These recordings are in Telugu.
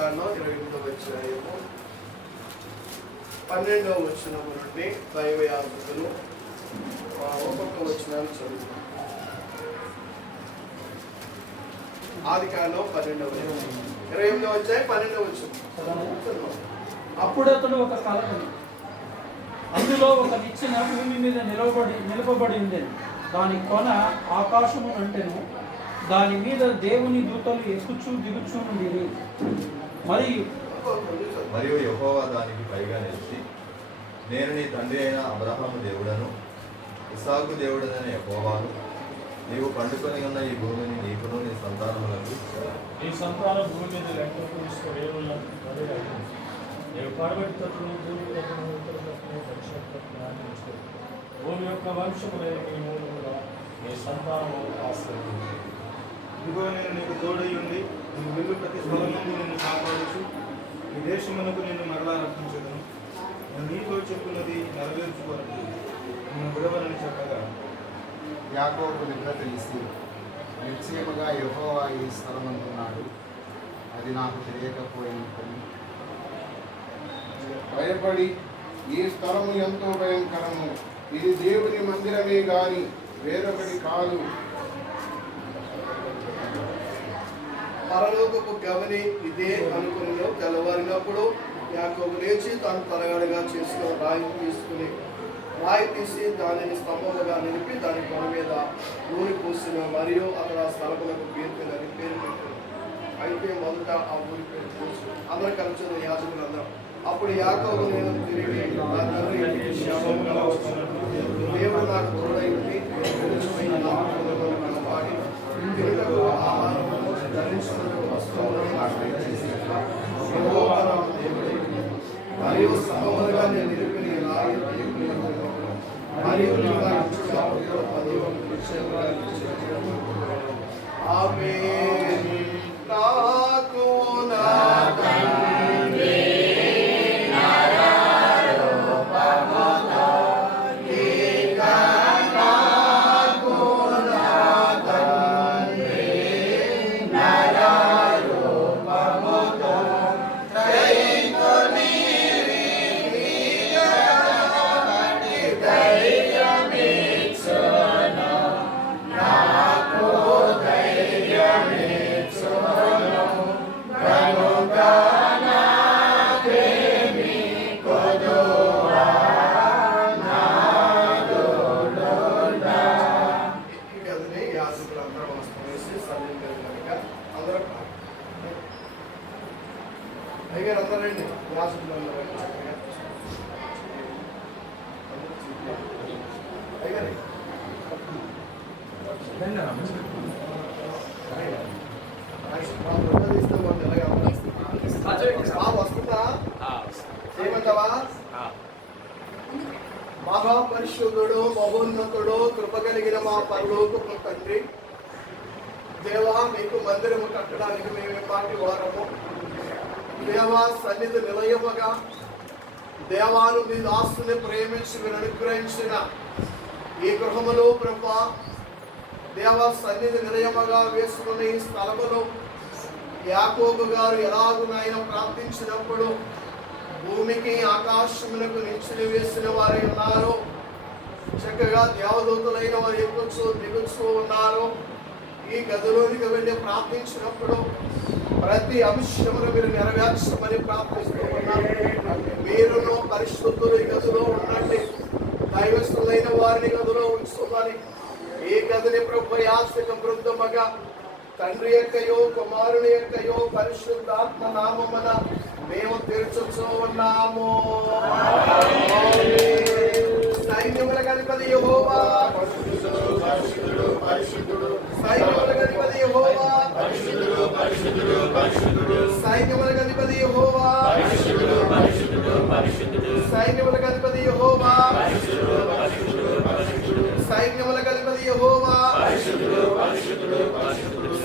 ఆదికాండం 28వ అధ్యాయము 12వ వచనం నుండి దైవ యాజకులు ఒక్కొక్క వచనాన్ని చదువుతాం. ఆదికాండం 12వ అధ్యాయం 28వ అధ్యాయం 12వ వచనం. అప్పుడు అతడు ఒక కల కని అందులో ఒక నిచ్చెన భూమి మీద నిలపబడి ఉండేది. దాని కొన ఆకాశము అంటెను. దాని మీద దేవుని దూతలు ఎక్కుచూ దిగుచూ నుండి మరియు యెహోవా దానికి పైగా నిలిచి, నేను నీ తండ్రి అయిన అబ్రహాము దేవుడను, ఇస్సాకు దేవుడనైన యెహోవాను, నీవు పండుకొని ఉన్న ఈ భూమిని నీకును నీ సంతానములకు ఈ సంతానం భూమి మీద లెక్కకు నేను పడబడి తట్టును భూమి తట్టును ఉత్తర తట్టును దక్షిణ తట్టును ఆచరించు. భూమి యొక్క వంశములైన నీ మూలముగా నీ సంతానము ఆశ్రయించు. ఇదిగో నేను నీకు తోడై ఉండి నువ్వు వెళ్ళు ప్రతి స్థలమును నిన్ను కాపాడుచు ఈ దేశమునకు నిన్ను మరలా రక్షించదును. నేను నీతో చెప్పున్నది నెరవేర్చుకోరని నిన్ను విడవలని చెప్పగా యాకోబు నిద్ర తెలిసి నిశ్చయముగా యెహోవా ఈ స్థలమంటున్నాడు, అది నాకు తెలియకపోయినని భయపడి, ఈ స్థలము ఎంతో భయంకరము, ఇది దేవుని మందిరమే గాని వేరొకటి కాదు. పరలోకపు గవని ఇదే అనుకుని తెల్లవారినప్పుడు యాకోబు లేచి తాను తలగడగా చేసిన రాయి తీసి దానిని స్తంభముగా నిలిపి దాని కొన మీద నూనె పూసిన మరియు అక్కడ ఆ స్థలములకు పేరు పెట్టారు. అయితే మొదట ఆ ఊరి పేరు పూసి అందరూ కలిసి యాజకులు అందరం. అప్పుడు యాకోబు నేను తిరిగి నా తండ్రి ఇంటికి క్షేమముగా వచ్చినట్టు దేవుడు నాకు తోడైంది కనపాడి తిరుగుటకు ఆహారము ధరించుకున్నకు వస్త్రములను నాకు దయచేసి యెహోవా నాకు దేవుడైంది మరియు సమములుగా నేను నిలిపిన మరియు ఆమేన్. నాకు నా తండ్రి మహాపరిశుద్ధుడు మహోన్నతుడు కృప కలిగిన మా పరలోకపు తండ్రి, దేవా మీకు మందిరము కట్టడానికి మేము పాటి వారము. దేవా సన్నిధి నిలయముగా దేవాను మీ దాసుని ప్రేమించి మీరు అనుగ్రహించిన ఈ గృహములో ప్రభా, దేవా సన్నిధి నిలయముగా వేసుకున్న ఈ స్థలములో యాకోబు గారు ఎలాగునైనా ప్రార్థించినప్పుడు భూమికి ఆకాశమునకు నిచ్చెన వేసిన వారై ఉన్నారు. చక్కగా దేవదూతలైన వారు ఎక్కుచూ దిగుచూ ఉన్నారు. ఈ గదిలోనికి వెళ్ళి ప్రార్థించినప్పుడు ప్రతి అంశమును మీరు నెరవేర్చమని ప్రార్థిస్తూ ఉన్నారు. మీరును పరిశుద్ధులు ఈ గదిలో ఉండండి, దైవస్తులైన వారిని గదిలో ఉంచుమని ఈ గదిని ప్రభు యాజక బృందముగా తండ్రి యొక్కయో కుమారుని యొక్కయో పరిశుద్ధాత్మ నామమున మేము తీర్చుచూ ఉన్నాము. సైన్యముల అధిపతి యెహోవా, సైన్యముల అధిపతి యెహోవా, సైన్యముల అధిపతి యెహోవా, సైన్యముల అధిపతి యెహోవా, సైన్యముల అధిపతి యెహోవా,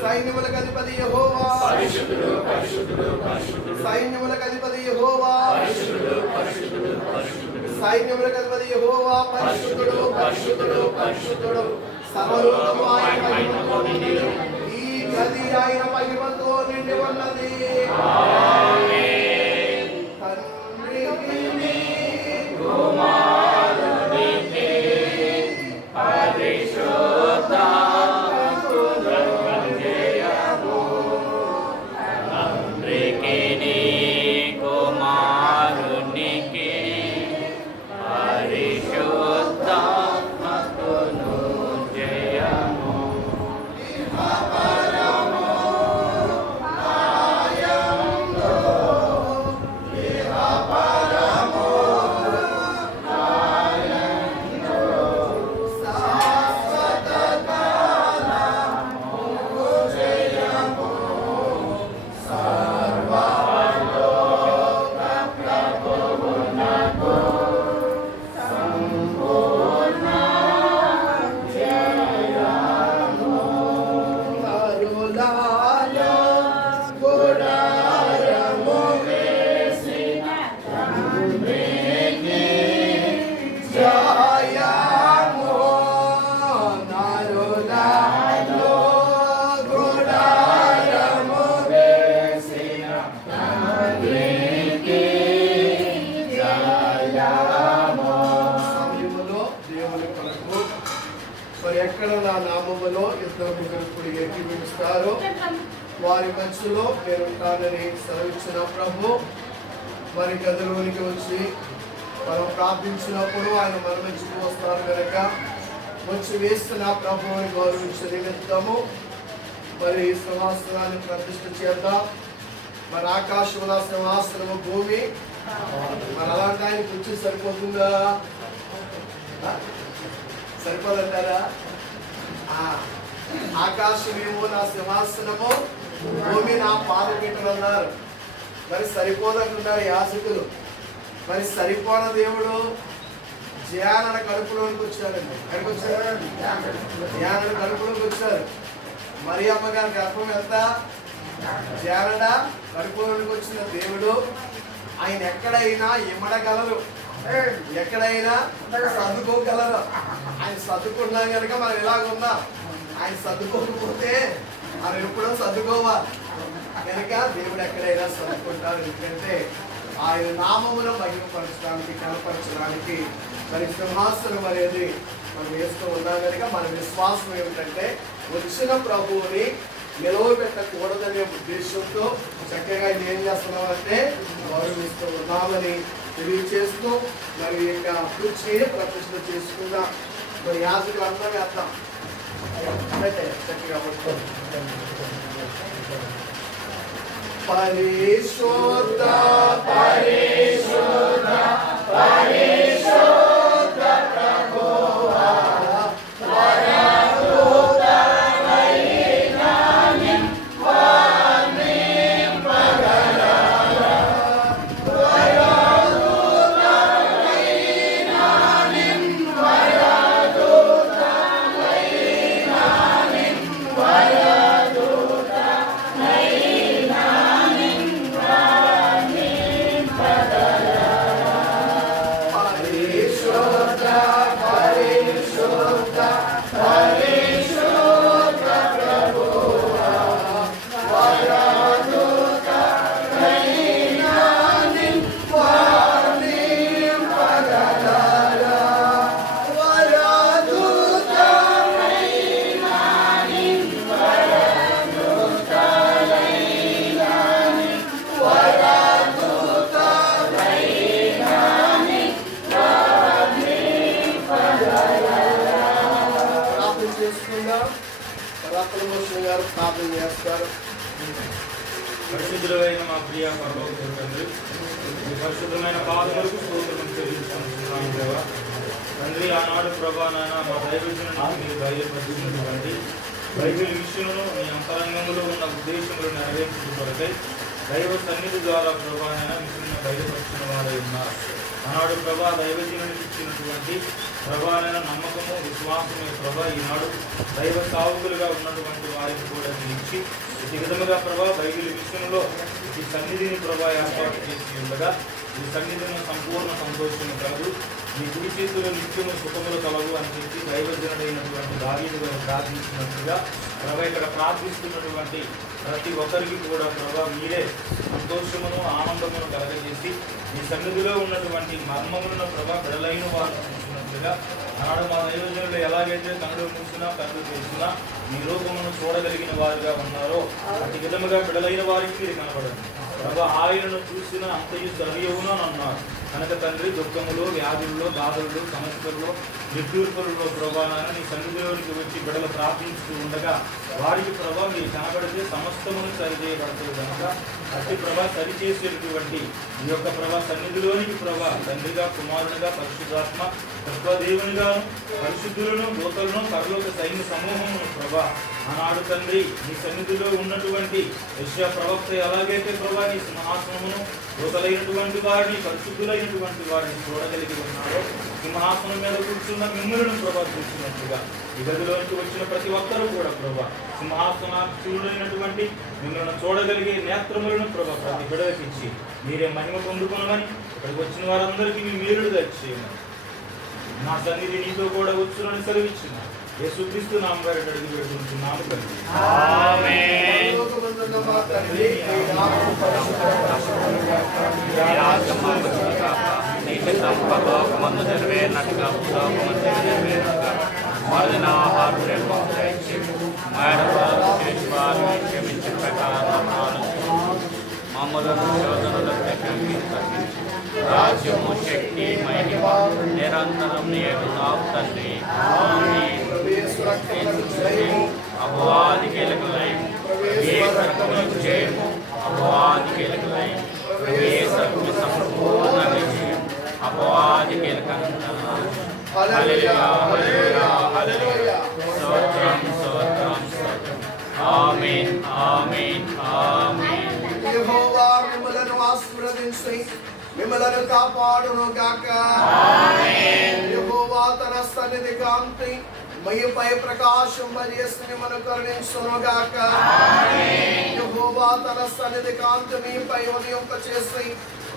సైన్యములకు అధిపతి యెహోవా, సైన్యములకు అధిపతి యెహోవా, సైన్యములకు అధిపతి యెహోవా, పరిశుద్ధుడు పరిశుద్ధుడు పరిశుద్ధుడు, సర్వలోకము ఆయన మహిమతో నిండి ఈ అది ఆయన మహిమతో నిండి ఉన్నది. తండ్రికి ఎక్కడ నా నామములో ఇద్దరు ముగ్గురు కూడి ఏకీభవిస్తారో వారి మధ్యలో నేను ఉంటానని సెలవిచ్చిన ప్రభు మరి గదిలోనికి వచ్చి మనం ప్రార్థించినప్పుడు ఆయన మన మధ్యకు వస్తారు కనుక వచ్చి వేస్తున్న ప్రభువుని గౌరవించే నిమిత్తము మరి సింహాసనాన్ని ప్రతిష్ఠ చేద్దాం. మరి ఆకాశంలో సింహాసనము భూమి మరి అలాంటి ఆయన కూర్చి సరిపోతుందా? సరిపోదంటారా? ఆకాశమేమో నా సింహాసనము, భూమి నా పాదపీఠం అన్నారు. మరి సరిపోదంటున్నారు యాజకులు. మరి సరిపోన దేవుడు ధ్యాన కడుపులోనికి వచ్చారండి. ఎక్కడికి వచ్చారు? ధ్యాన కడుపులోకి వచ్చారు. మరి అమ్మగారి గర్భం ఎంత? ధ్యాన కడుపులోనికి వచ్చిన దేవుడు ఆయన ఎక్కడైనా ఇమ్మడగలరు, ఎక్కడైనా సర్దుకోగలరు. ఆయన సర్దుకున్నాం కనుక మనం ఇలాగ ఉన్నాం. ఆయన సర్దుకోకపోతే మనం ఎప్పుడో సర్దుకోవాలి కనుక దేవుడు ఎక్కడైనా సర్దుకుంటారు. ఎందుకంటే ఆయన నామమును మహిమపరచడానికి కనపరచడానికి మరి సింహాసనం అనేది మనం వేస్తూ ఉన్నాం కనుక మన విశ్వాసం ఏమిటంటే వచ్చిన ప్రభువుని నిలవబెట్టకూడదనే ఉద్దేశంతో చక్కగా ఏం చేస్తున్నాం అంటే గౌరవిస్తూ ఉన్నామని తెలియచేస్తూ మరి యొక్క కుర్చీని ప్రతిష్ఠ చేసుకుందాం. మరి యాజకులు అందరూ వేద్దాం. చక్కగా పరిశుద్ధ పరిశుద్ధ పరిశుద్ధ ప్రభువా ప్రార్థన చేస్తారు. పరిశుద్ధులైన మా ప్రియ పరలోకపు తండ్రి, మీ పరిశుద్ధమైన పాదములకు స్తోత్రం చెల్లిస్తున్నాము దేవా. తండ్రి ఆనాడు ప్రభా నాయన మా దైవజనులను మీరు బయలుపరిచినటువంటి బైబిల్ విషయంలో మీ అంతరంగంలో ఉన్న ఉద్దేశములు నెరవేర్చిన కొరకై దైవ సన్నిధి ద్వారా ప్రభా నాయన మిమ్మల్ని బయలుపరిచిన వారై ఉన్నారు. ఆనాడు ప్రభా దైవజనునికి ఇచ్చినటువంటి ప్రభావైన నమ్మకము విశ్వాసమే ప్రభా ఈనాడు దైవ సావుకులుగా ఉన్నటువంటి వారికి కూడా ఇచ్చి ఈ విధముగా ప్రభా బైబిల్ విషయంలో ఈ సన్నిధిని ప్రభా ఏర్పాటు చేసి ఉండగా ఈ సన్నిధిని సంపూర్ణ సంతోషము కలదు మీ కుడి చేతులు నిత్యము సుఖములు కలవు అని చెప్పి దైవజనుడైనటువంటి దావీదు గారు ప్రార్థించినట్లుగా ప్రభా ఇక్కడ ప్రార్థిస్తున్నటువంటి ప్రతి ఒక్కరికి కూడా ప్రభా మీరే సంతోషమును ఆనందమును కలగజేసి ఈ సన్నిధిలో ఉన్నటువంటి మర్మములను ప్రభా బిడలైన వారు చూసినట్లుగా ఆనాడు మా దైవజనులు ఎలాగైతే కనులు మూసినా కళ్ళు చేసినా మీ రూపమును చూడగలిగిన వారుగా ఉన్నారో అతి విధముగా బిడలైన వారికి మీరు కనపడండి ప్రభా ఆయనను చూసిన అంతయు సవ్యవును అని అన్నారు కనుక తండ్రి దుఃఖములు వ్యాధుల్లో బాధల్లో సమస్యల్లో నిట్టూర్పులలో ప్రభావాన్ని నీ సన్నిధిలోనికి వచ్చి బిడలు ప్రార్థించుతూ ఉండగా వారికి ప్రభా మీరు కనబడితే సమస్తమును సరిచేయబడుతుంది కనుక అతి ప్రభా సరిచేసేటువంటి ఈ యొక్క ప్రభా సన్నిధిలోనికి ప్రభా తండ్రిగా కుమారునిగా పరిశుద్ధాత్మ తత్వదేవునిగాను పరిశుద్ధులను దూతలను పరలోక సైన్య సమూహమును ప్రభా ఆనాడు తండ్రి నీ సన్నిధిలో ఉన్నటువంటి యెషయా ప్రవక్త ఎలాగైతే ప్రభా నీ సింహాసనమును దూతలైనటువంటి వారిని పరిశుద్ధులైనటువంటి వారిని చూడగలిగి ఉన్నారో సింహాసనం మీద కూర్చున్న మిమ్మల్ని ప్రభా చూసినట్లుగా ఈ గదిలోనికి వచ్చిన ప్రతి ఒక్కరూ కూడా ప్రభా సింహాసనాక్షుడైనటువంటి మిమ్మల్ని చూడగలిగే నేత్రములను ప్రభా ప్రతి బిడలకి ఇచ్చి మీరే మహిమ పొందుకున్నామని ఇక్కడికి వచ్చిన వారందరికీ మీ మీరుడు దయచేయమని నా సన్నిధి నీతో కూడా వచ్చునని సెలవిచ్చిన యేసుక్రీస్తు నామములో అడిగి వేడుకుంటున్నాము తండ్రి. ఆమేన్. పరలోకమందున్న మా తండ్రి, నీ నామము పరిశుద్ధపరచబడుగాక. నీ రాజ్యం వచ్చుగాక. నీ చిత్తం పరలోకమందు నెరవేరినట్లుగా భూలోకమందు నెరవేరునుగాక. మాదిన ఆహారం రేపు మాకు దయచేయము. మా ఎడబాటు చేసి వారిని క్షమించిన ప్రకారం మమ్మలను శోధనలకు తప్పించి రాజ్యము శక్తి మహిమ నిరంతరం నీవు నాకు తండ్రి. ఆమేన్. అపవాదికి ఎలుకలైము ఏ సర్పములకు చేయము అపవాదికి ఎలుకలైము ఏ సర్పము సంపూర్ణ విజయం అపవాదికి ఎలుకలంటారు. హల్లెలూయా హల్లెలూయా హల్లెలూయా. స్తోత్రం స్తోత్రం స్తోత్రం. ఆమేన్ ఆమేన్ ఆమేన్. యెహోవా మిమ్మలను ఆశీర్వదించి మిమ్మలను కాపాడును గాక. ఆమేన్. యెహోవా తన సన్నిధి కాంతి మీపై ప్రకాశం చేసి మిమ్మల్ని కరుణించును గాక. ఆమేన్. యెహోవా తన సన్నిధి కాంతి మీపై ఉదయింపచేసి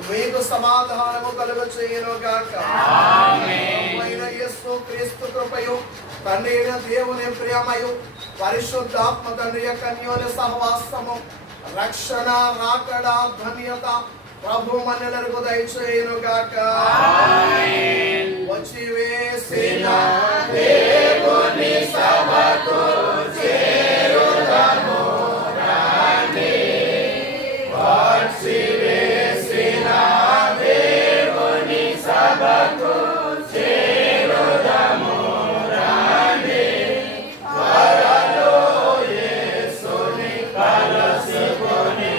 మీకు సమాధానము కలుగచేయును గాక. ఆమేన్. యేసు క్రీస్తు కృపయు తండ్రి అయిన దేవుని ప్రేమయు పరిశుద్ధాత్మ తండ్రి యొక్క అన్యోన్య సహవాసము రక్షణ రాకడ ధన్యత ప్రభు మనలకు దయచేయును గాక. ఆమేన్. వచ్చి వేసిన దేవుని సభకు చేరుదాము రండి. వచ్చి వేసిన దేవుని సభకు చేరుదాము రండి. త్వరలో యేసుని కలుసుకొని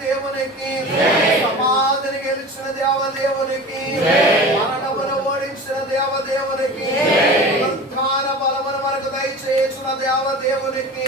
దేవునికి సమాధిని గెలిచిన దేవదేవునికి మరణమును ఓడించిన దేవదేవునికి పునరుత్థాన బలమును మనకు దయచేసిన దేవదేవునికి